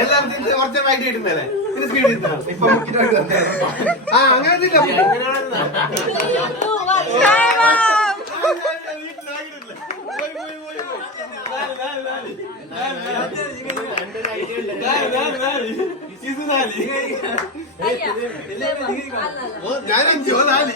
എല്ലാവരും കുറച്ച് വൈകി ഇടുന്നല്ലേ പിന്നെ സ്പീഡ് ഇട്ടാണ് ഇപ്പൊ ആ അങ്ങനെ ഞാനഞ്ചോ നാല്.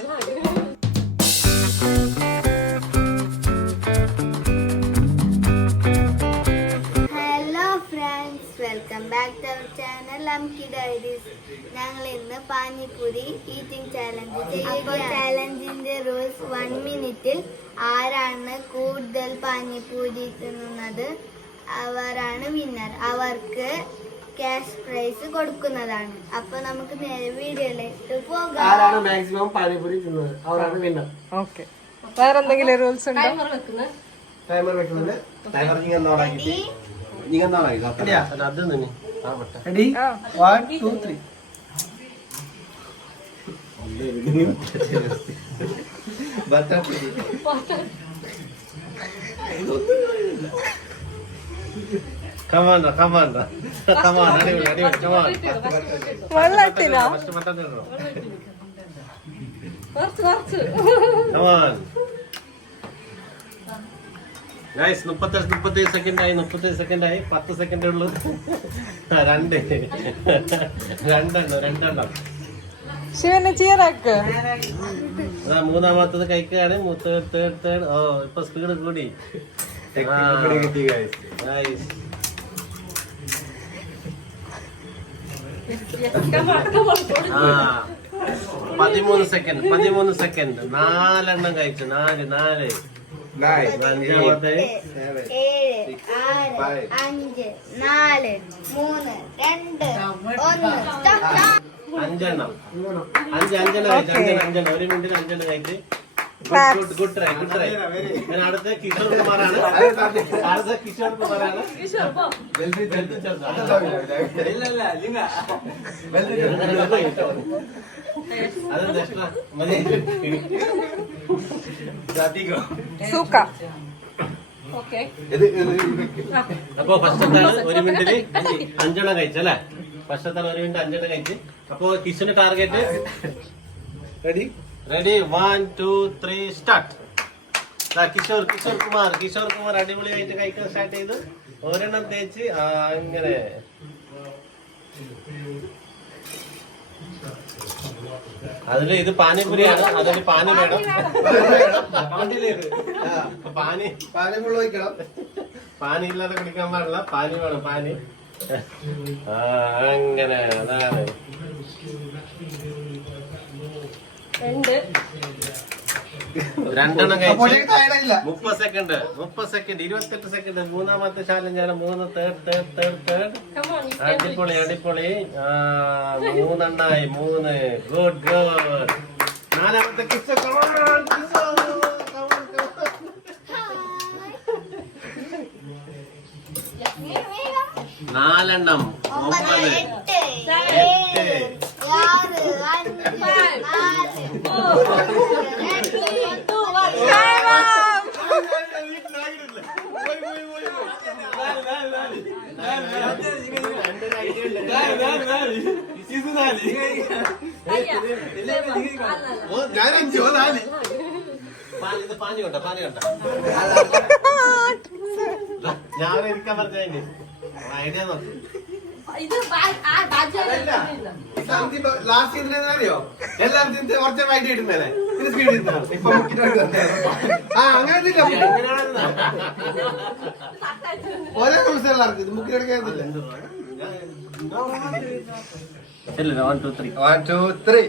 Welcome back to our channel ലംകി ഡയറീസ്. ഞങ്ങൾ ഇന്ന് പാനിപൂരി ഈറ്റിംഗ് ചാലഞ്ച് ചെയ്യുക. ചാലഞ്ചിന്റെ റൂൾസ് 1 മിനിറ്റിൽ ആരാണ് കൂടുതൽ പാനിപൂരി തിന്നുന്നത് അവരാണ് വിന്നർ. അവർക്ക് ക്യാഷ് പ്രൈസ് കൊടുക്കുന്നതാണ്. അപ്പൊ നമുക്ക് നേരെ വീഡിയോയിലേക്ക് പോകാം. ആരാണ് മാക്സിമം പാനിപൂരി തിന്നത് അവരാണ് വിന്നർ. ഓക്കെ, വേറെ എന്തെങ്കിലും റൂൾസ് ഉണ്ടോ? ടൈമർ വെക്കുന്നുണ്ട്. ടൈമർ റെഡി 1 2 3 ഗൈസ് 30 സെക്കൻഡായി 10 സെക്കൻഡേ ഉള്ളൂ. രണ്ടെണ്ണം ശിവനെ ചീറാക്ക്. മൂന്നാമത്തത് കഴിക്കുകയാണ്. തേർഡ് ഓ ഇപ്പൊ സ്പീഡ് കൂടി. 13 സെക്കൻഡ് 4 എണ്ണം കഴിച്ചു. 4 7 6 5 4 3 2 1 അഞ്ചെണ്ണം കഴിച്ചു. 1 മിനിറ്റിൽ 5 എണ്ണം കഴിച്ച്. Good try. ഞാൻ അടുത്ത കിഷോർ കുമാറാണ്. അപ്പൊ ഫസ്റ്റത്തെ 1 മിനിറ്റില് 5 എണ്ണം കഴിച്ചല്ലേ? ഫസ്റ്റത്തെ 1 മിനിറ്റ് 5 എണ്ണം കഴിച്ച്. അപ്പൊ കിഷന്റെ target ready 1 2 3 start. Kishore Kumar അടിപൊളിയായിട്ട് കഴിക്കാൻ സ്റ്റാർട്ട് ചെയ്തു. ഒരെണ്ണം തേച്ച് അങ്ങനെ അതില് ഇത് പാനിപൂരിയാണ്. അതില് പാനി വേണം. പാനി ഇല്ലാതെ കുടിക്കാൻ പാടില്ല. പാനി വേണം. പാനി അങ്ങനെ അതാണ്. 2 എണ്ണം കഴിച്ച് 30 സെക്കൻഡ് 28 സെക്കൻഡ്. മൂന്നാമത്തെ ചാലഞ്ചാണ്. 3 തേർഡ്. അടിപൊളി 3 എണ്ണായി. 3 ഗുഡ്. 4മത്തെ കിസ്. 4 എണ്ണം 9 ഞാനഞ്ചോ 4. ഇത് പാനി കൊണ്ട ഞാൻ ഇരിക്കാൻ പറഞ്ഞ ഐഡിയ നോക്കി. ലാസ്റ്റ് അറിയോ? എല്ലാവരും കുറച്ച് വൈകി ഇടുന്നല്ലേ പിന്നെ സ്പീഡ് ഇട്ടാണ് ഇപ്പൊ ആ അങ്ങനെ ഓരോ ദിവസം ഇത് മുക്കിലെടുക്കാറില്ല. 1 2 3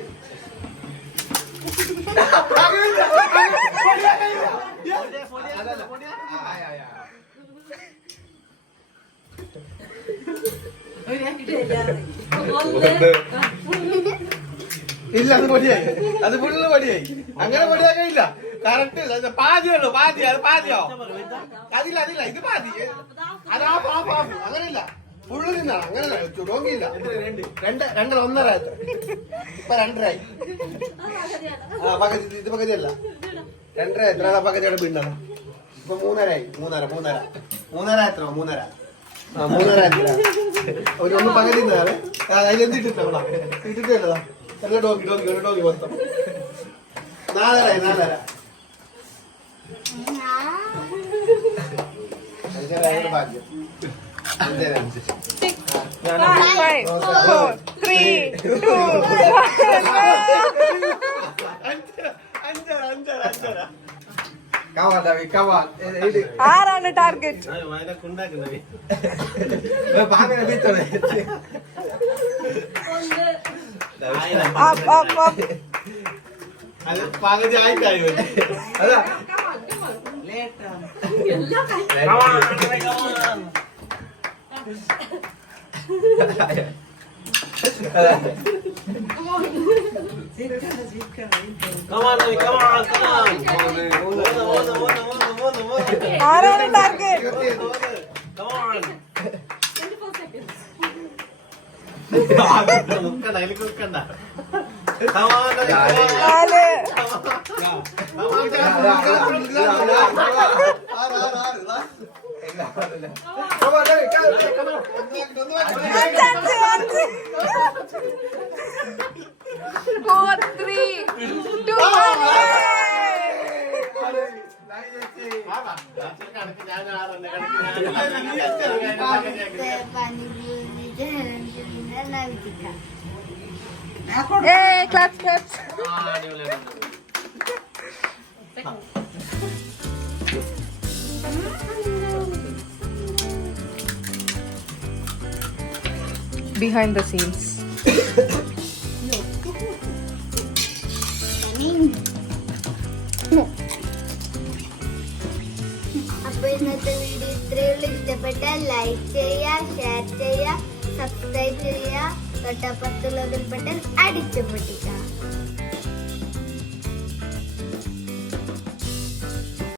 ഇല്ല. അത് പൊടിയായി. അത് ഫുള്ള് പൊടിയായി. അങ്ങനെ പൊടിയാക്കില്ല. കറക്റ്റ് പാതിയുള്ളൂ. അത് പാതിയോ? അതില്ല. ഇത് പാതി. അത് ഓഫ്. അങ്ങനെയില്ല. ഫുള്ള് തിന്നാണ്. അങ്ങനെ നോക്കിയില്ല. 2 1.5 ഇപ്പൊ 2.5 പകുതി. ഇത് പകുതിയല്ല. 2.5 എത്ര പകുതിയുടെ പിന്നാണ്. ഇപ്പൊ 3:30 എത്ര 3:30 ആ 3:30 ഒരു ഒന്ന് പകുതി അതിലെന്തിട്ടിട്ടാ ഇട്ടിട്ടല്ലതാ നല്ല ഡോഗി മൊത്തം 4:30 അതിന്റെ ഭാഗ്യം 5, 4, 3, 2, 1. ആരാണ് ടാർഗറ്റ്? വയലൊക്കെ അത് പകുതി ആയിട്ടായി അതാ ആരാണ് ടാർഗറ്റ്? കുക്കണ്ട 4. Four, three, two, one. Panipuri ചലഞ്ചിന്റെ നവിക. Hey, claps, claps. Behind the scenes. അപ്പൊ ഇന്നത്തെ വീഡിയോ ഇത്രയുള്ളൂ. ഇഷ്ടപ്പെട്ടാൽ ലൈക്ക് ചെയ്യുക, ഷെയർ ചെയ്യുക, സബ്സ്ക്രൈബ് ചെയ്യുക, തൊട്ടപ്പുറത്തുള്ള ബെൽ ബട്ടൺ അടിച്ചു പൊട്ടിക്കുക.